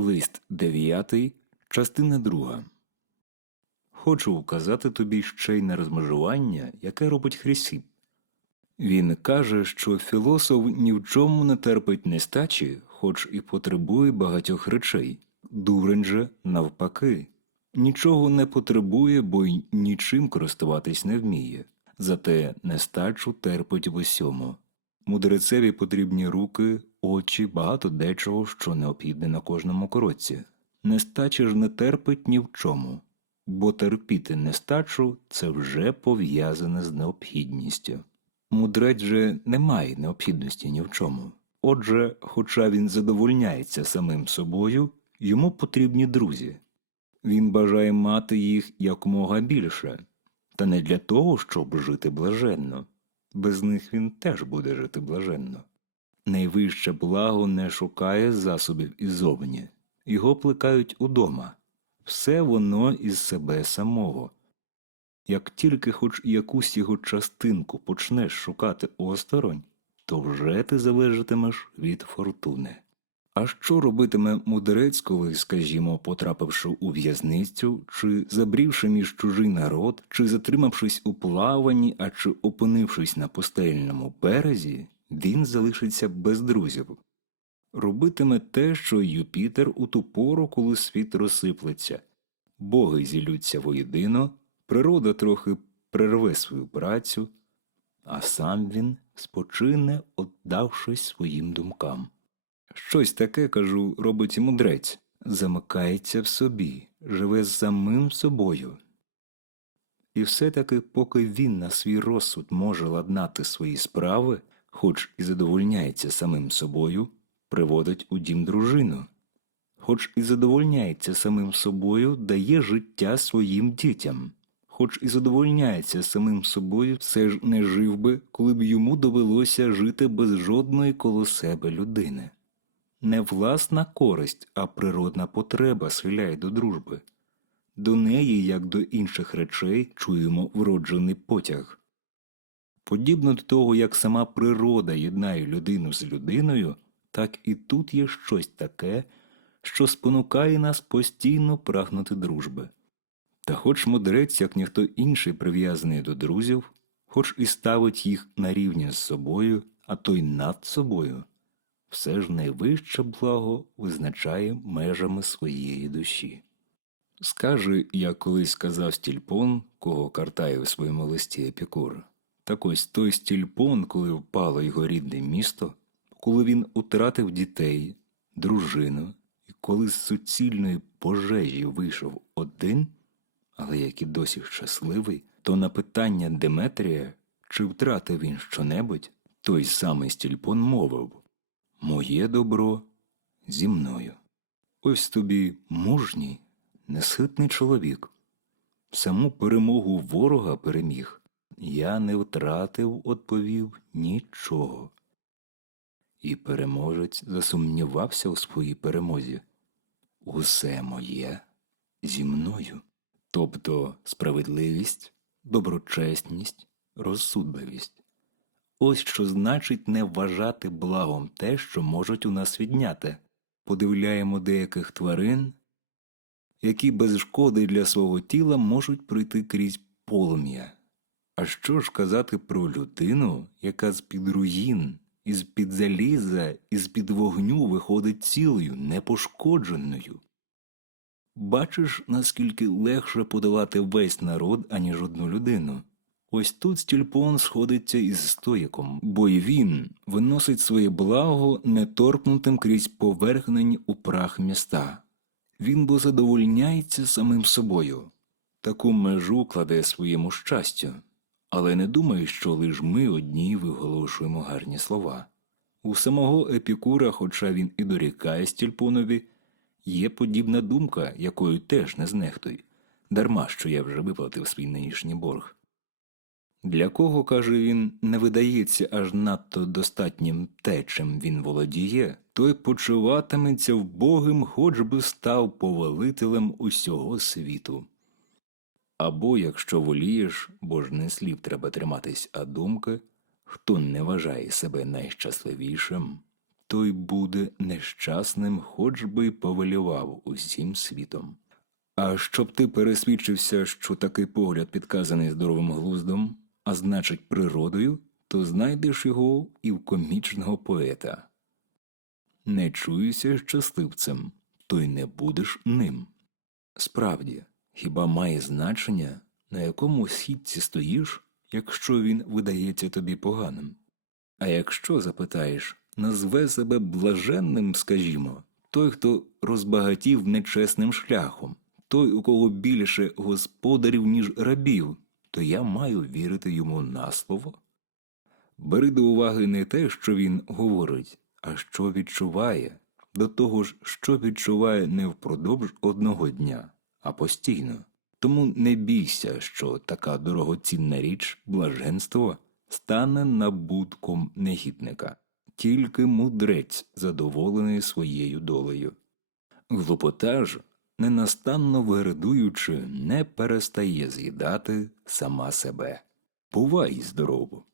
Лист 9, частина 2. Хочу вказати тобі ще й на розмежування, яке робить Хрисіп. Він каже, що філософ ні в чому не терпить нестачі, хоч і потребує багатьох речей. Дурень же, навпаки, нічого не потребує, бо й нічим користуватись не вміє. Зате нестачу терпить в усьому. Мудрецеві потрібні руки, очі, багато дечого, що необхідне на кожному коротці. Нестача ж не терпить ні в чому, бо терпіти нестачу це вже пов'язане з необхідністю. Мудрець же не має необхідності ні в чому. Отже, хоча він задовольняється самим собою, йому потрібні друзі. Він бажає мати їх якомога більше, та не для того, щоб жити блаженно. Без них він теж буде жити блаженно. Найвище благо не шукає засобів іззовні, його плекають удома. Все воно із себе самого. Як тільки хоч якусь його частинку почнеш шукати осторонь, то вже ти залежатимеш від фортуни. А що робитиме мудрець, коли, скажімо, потрапивши у в'язницю, чи забрівши між чужий народ, чи затримавшись у плаванні, а чи опинившись на пустельному березі, він залишиться без друзів. Робитиме те, що Юпітер у ту пору, коли світ розсиплеться, боги зілються воєдино, природа трохи прерве свою працю, а сам він спочине, отдавшись своїм думкам. Щось таке, кажу, робить і мудрець, замикається в собі, живе з самим собою. І все-таки, поки він на свій розсуд може ладнати свої справи, хоч і задовольняється самим собою, приводить у дім дружину, хоч і задовольняється самим собою, дає життя своїм дітям, хоч і задовольняється самим собою, все ж не жив би, коли б йому довелося жити без жодної коло себе людини. Не власна користь, а природна потреба схиляє до дружби. До неї, як до інших речей, чуємо вроджений потяг. Подібно до того, як сама природа єднає людину з людиною, так і тут є щось таке, що спонукає нас постійно прагнути дружби. Та хоч мудрець, як ніхто інший прив'язаний до друзів, хоч і ставить їх на рівні з собою, а то й над собою, все ж найвище благо визначає межами своєї душі. Скаже, як колись сказав стільпон, кого картає у своєму листі Епікур, так ось той стільпон, коли впало його рідне місто, коли він утратив дітей, дружину, і коли з суцільної пожежі вийшов один, але як і досі щасливий, то на питання Деметрія, чи втратив він щонебудь, той самий стільпон мовив Моє добро зі мною. Ось тобі мужній, несхитний чоловік. Саму перемогу ворога переміг. Я не втратив, відповів нічого. І переможець засумнівався у своїй перемозі. Усе моє зі мною. Тобто справедливість, доброчесність, розсудливість. Ось що значить не вважати благом те, що можуть у нас відняти. Подивляємо деяких тварин, які без шкоди для свого тіла можуть пройти крізь полум'я. А що ж казати про людину, яка з під руїн, із під заліза, із під вогню виходить цілою, непошкодженою? Бачиш, наскільки легше подолати весь народ, аніж одну людину. Ось тут стільпон сходиться із стоїком, бо й він виносить своє благо неторкнутим крізь поверхнені у прах міста. Він бо задовольняється самим собою, таку межу кладе своєму щастю, але не думає, що лиш ми одні виголошуємо гарні слова. У самого Епікура, хоча він і дорікає стільпонові, є подібна думка, якою теж не знехтуй, дарма що я вже виплатив свій нинішній борг. Для кого, каже він, не видається аж надто достатнім те, чим він володіє, той почуватиметься вбогим, хоч би став повелителем усього світу. Або, якщо волієш, бо ж не слів треба триматись, а думки, хто не вважає себе найщасливішим, той буде нещасним, хоч би й повелівав усім світом. А щоб ти пересвідчився, що такий погляд підказаний здоровим глуздом, а значить природою, то знайдеш його і в комічного поета. Не чуюся щасливцем, то й не будеш ним. Справді, хіба має значення, на якому східці стоїш, якщо він видається тобі поганим? А якщо запитаєш, назве себе блаженним, скажімо, той, хто розбагатів нечесним шляхом, той, у кого більше господарів, ніж рабів, то я маю вірити йому на слово? Бери до уваги не те, що він говорить, а що відчуває, до того ж, що відчуває не впродовж одного дня, а постійно. Тому не бійся, що така дорогоцінна річ, блаженство, стане набутком негідника, тільки мудрець задоволений своєю долею. Глупота ж, ненастанно вирадуючи, не перестає з'їдати сама себе. Бувай здорово!